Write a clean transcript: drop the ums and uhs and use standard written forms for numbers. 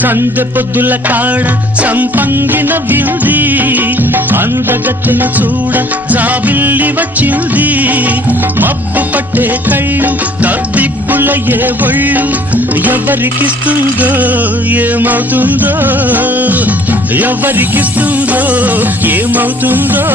సందె పొద్దుల కాడ సంపంగిన వింది అందగత్తెను చూడ జాబిల్లి వచ్చింది మబ్బు పట్టే కళ్ళు తద్దిబ్బుల ఏ ఒళ్ళు ఎవరికిస్తుందో ఏమవుతుందో ఎవరికిస్తుందో ఏమవుతుందో